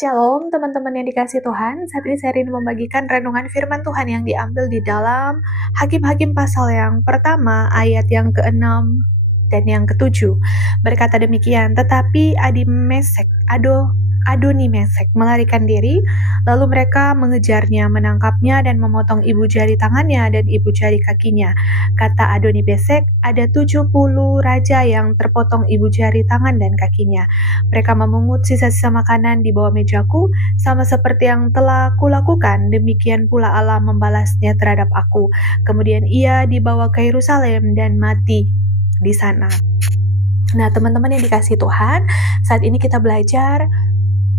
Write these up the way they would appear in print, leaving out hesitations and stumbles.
Shalom teman-teman yang dikasihi Tuhan, saat ini saya ingin membagikan renungan firman Tuhan yang diambil di dalam Hakim-Hakim pasal yang pertama, ayat yang ke-6 dan yang ke-7. Berkata demikian, tetapi Adoni-Mesek melarikan diri, lalu mereka mengejarnya, menangkapnya dan memotong ibu jari tangannya dan ibu jari kakinya. Kata Adoni-Mesek, ada 70 raja yang terpotong ibu jari tangan dan kakinya. Mereka memungut sisa-sisa makanan di bawah mejaku, sama seperti yang telah kulakukan, demikian pula Allah membalasnya terhadap aku. Kemudian ia dibawa ke Yerusalem dan mati di sana. Nah, teman-teman yang dikasihi Tuhan, saat ini kita belajar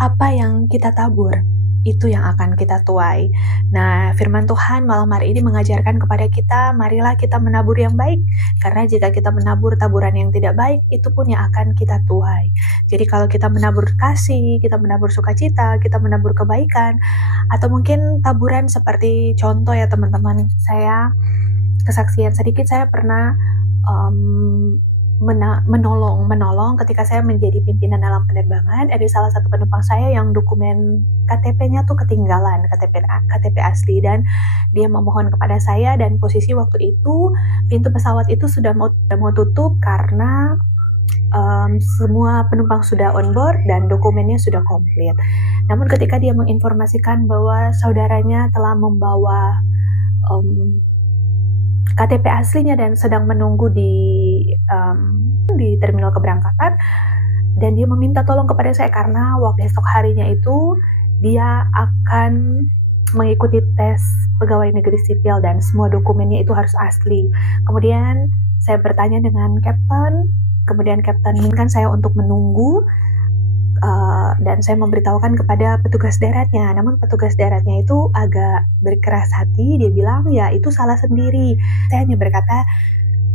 apa yang kita tabur, itu yang akan kita tuai. Nah, firman Tuhan malam hari ini mengajarkan kepada kita, marilah kita menabur yang baik, karena jika kita menabur taburan yang tidak baik, itu pun yang akan kita tuai. Jadi kalau kita menabur kasih, kita menabur sukacita, kita menabur kebaikan, atau mungkin taburan seperti contoh ya teman-teman, saya kesaksian sedikit, saya pernah menolong ketika saya menjadi pimpinan dalam penerbangan. Ada salah satu penumpang saya yang dokumen KTP-nya tuh ketinggalan, KTP asli, dan dia memohon kepada saya, dan posisi waktu itu pintu pesawat itu sudah mau tutup karena semua penumpang sudah on board dan dokumennya sudah komplit. Namun ketika dia menginformasikan bahwa saudaranya telah membawa KTP aslinya dan sedang menunggu di terminal keberangkatan, dan dia meminta tolong kepada saya karena waktu esok harinya itu dia akan mengikuti tes pegawai negeri sipil dan semua dokumennya itu harus asli. Kemudian saya bertanya dengan kapten, kemudian kapten menginginkan saya untuk menunggu, dan saya memberitahukan kepada petugas daratnya. Namun petugas daratnya itu agak berkeras hati, dia bilang ya itu salah sendiri. Saya hanya berkata,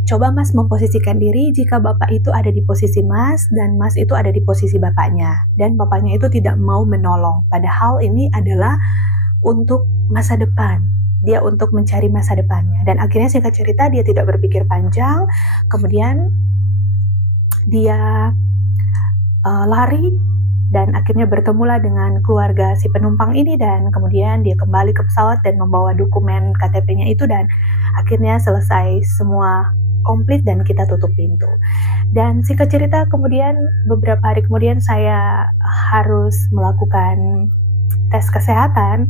coba Mas memposisikan diri jika Bapak itu ada di posisi Mas dan Mas itu ada di posisi Bapaknya, dan Bapaknya itu tidak mau menolong, padahal ini adalah untuk masa depan, dia untuk mencari masa depannya. Dan akhirnya singkat cerita dia tidak berpikir panjang, kemudian dia lari dan akhirnya bertemulah dengan keluarga si penumpang ini, dan kemudian dia kembali ke pesawat dan membawa dokumen KTP-nya itu, dan akhirnya selesai semua komplit dan kita tutup pintu. Dan singkat cerita kemudian beberapa hari kemudian saya harus melakukan tes kesehatan,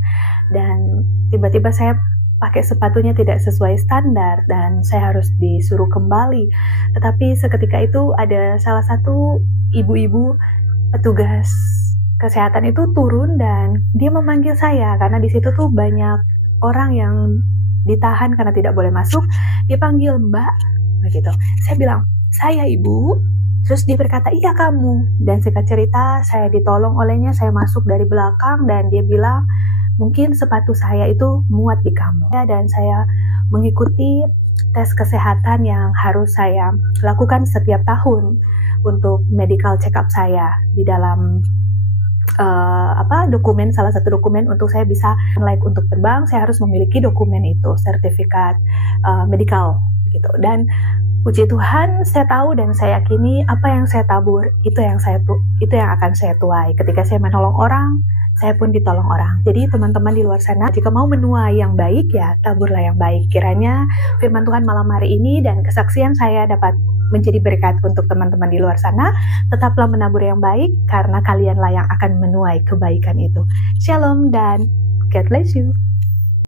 dan tiba-tiba saya pakai sepatunya tidak sesuai standar dan saya harus disuruh kembali. Tetapi seketika itu ada salah satu ibu-ibu petugas kesehatan itu turun dan dia memanggil saya karena di situ tuh banyak orang yang ditahan karena tidak boleh masuk. Dia panggil Mbak, begitu. Saya bilang, saya Ibu. Terus dia berkata, iya kamu. Dan singkat cerita saya ditolong olehnya, saya masuk dari belakang dan dia bilang, mungkin sepatu saya itu muat di kamu. Dan saya mengikuti tes kesehatan yang harus saya lakukan setiap tahun untuk medical check up saya di dalam dokumen, salah satu dokumen untuk saya bisa like untuk terbang, saya harus memiliki dokumen itu, sertifikat medical gitu. Dan puji Tuhan, saya tahu dan saya yakini apa yang saya tabur itu yang akan saya tuai. Ketika saya menolong orang, saya pun ditolong orang. Jadi teman-teman di luar sana, jika mau menuai yang baik, ya taburlah yang baik. Kiranya firman Tuhan malam hari ini dan kesaksian saya dapat menjadi berkat untuk teman-teman di luar sana. Tetaplah menabur yang baik, karena kalianlah yang akan menuai kebaikan itu. Shalom dan God bless you.